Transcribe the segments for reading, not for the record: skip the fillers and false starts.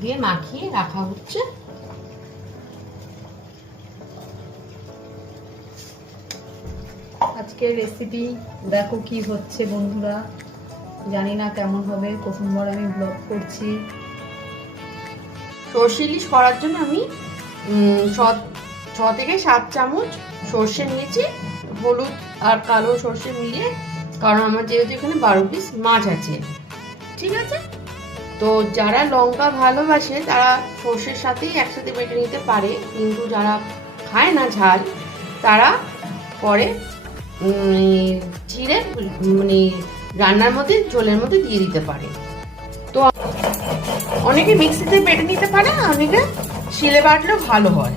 দিয়ে মাখিয়ে রাখা হচ্ছে। আজকের রেসিপি দেখো কি হচ্ছে বন্ধুরা, জানি না কেমন হবে, প্রথমবার আমি ব্লগ করছি। সর্ষে ইলিশ করার জন্য আমি 6 থেকে 7 চামচ সর্ষে নিয়েছি, হলুদ আর কালো সর্ষে মিলিয়ে, কারণ আমার যেহেতু এখানে 12 পিস মাছ আছে। ঠিক আছে, তো যারা লঙ্কা ভালোবাসে তারা সর্ষের সাথেই একসাথে বেটে নিতে পারে, কিন্তু যারা খায় না ঝাল তারা পরে চিড়ে মানে রান্নার মধ্যে ঝোলের মধ্যে দিয়ে দিতে পারে। তো অনেকে মিক্সিতে বেটে নিতে পারে, অনেকে শিলে বাটলেও ভালো হয়।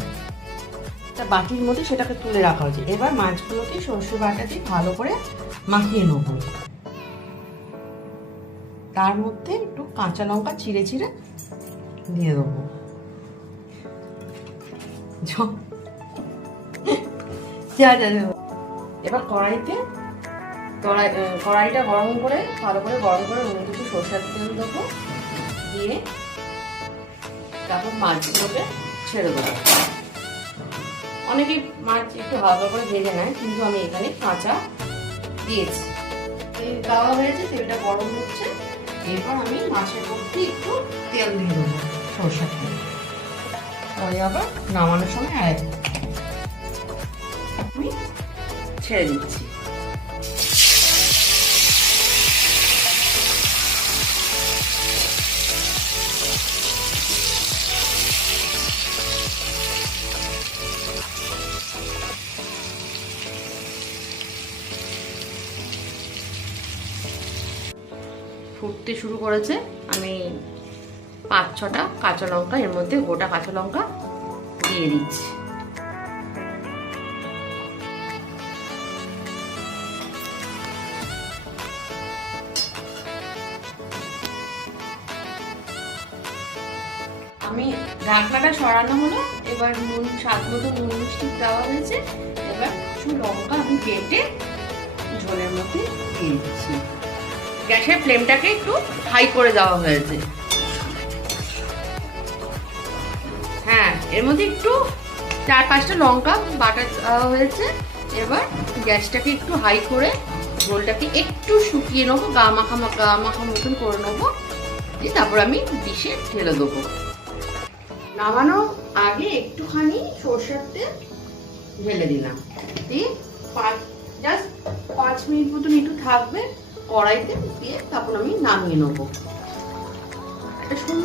একটা বাটির মধ্যে সেটাকে তুলে রাখা হয়েছে। এবার মাছগুলোকে সর্ষে বাটা দিয়ে ভালো করে মাখিয়ে নেব। তার মধ্যে একটু কাঁচা লঙ্কা চিড়ে চিড়ে দিয়ে দেবো। এবার কড়াইটা গরম করে ভালো করে গরম করে ওর মধ্যে সরষের তেল দেবো, দিয়ে তারপর মাছগুলোকে ছেড়ে দেবো। অনেকে মাছ একটু হালকা করে ভেজে নেয়, কিন্তু আমি এখানে কাঁচা দিয়েছি। তেল দেওয়া হয়েছে, তেলটা গরম হচ্ছে। এরপর আমি মাছের মধ্যে একটু তেল দিয়ে দেবো, সরষের তেল। পরে আবার নামানোর সময় আমি ছেড়ে দিচ্ছি। ফুটতে শুরু করেছে। আমি 5-6টা কাঁচা লঙ্কা এর মধ্যে, গোটা কাঁচা লঙ্কা দিয়ে দিচ্ছি। আমি ঢাকনাটা সরানো হলো। এবার নুন স্বাদ মতো নুন মিষ্টি দেওয়া হয়েছে। এবার কিছু লঙ্কা আমি কেটে ঝোলের মধ্যে দিয়ে দিচ্ছি। গ্যাসের ফ্লেমটাকে একটু হাই করে দেওয়া হয়েছে। হ্যাঁ, এর মধ্যে একটু 4-5টা লঙ্কা বাটা দেওয়া হয়েছে। এবার গ্যাসটাকে একটু হাই করে ঝোলটাকে একটু শুকিয়ে নেবো, গা মাখা মতন করে নেবো। দিয়ে তারপর আমি ডিশে ঢেলে দেবো। নামানোর আগে একটুখানি সরষের তেল ঢেলে দিলাম, দিয়ে জাস্ট 5 মিনিট মতন একটু থাকবে কড়াইতে, দিয়ে তারপর আমি নামিয়ে নেবো। একটা সুন্দর